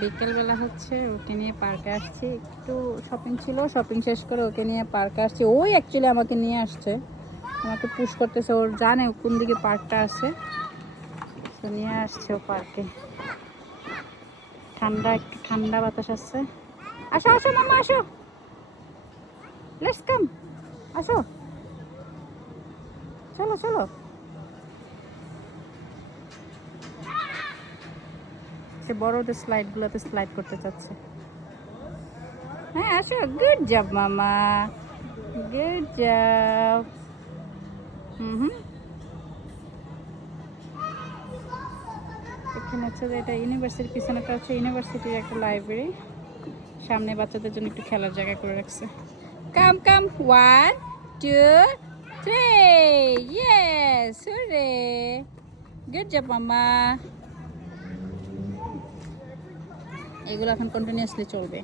বিকেলবেলা হচ্ছে ওকে নিয়ে পার্কে আসছি, একটু শপিং ছিল, শপিং শেষ করে ওকে নিয়ে পার্কে আসছি। ওই অ্যাকচুয়ালি আমাকে নিয়ে আসছে, আমাকে পুশ করতেছে, ওর জানে কোন দিকে পার্কটা আছে, তো নিয়ে আসছে ও পার্কে। ঠান্ডা, একটু ঠান্ডা বাতাস আছে। আসো আসো মামা আসো, লেটস কাম, আসো, চলো চলো। সে বড়দের স্লাইডগুলোতে স্লাইড করতে চাচ্ছে। হ্যাঁ আসো, গুড জব মামা, গুড জব। হুম, এখানে হচ্ছে যে এটা ইউনিভার্সিটির পিছনেটা হচ্ছে ইউনিভার্সিটির একটা লাইব্রেরি, সামনে বাচ্চাদের জন্য একটু খেলার জায়গা করে রাখছে। কাম কাম, 1 2 3, ইয়েস, হুরে, গুড জব মামা। এগুলো এখন কন্টিনিউয়াসলি চলবে।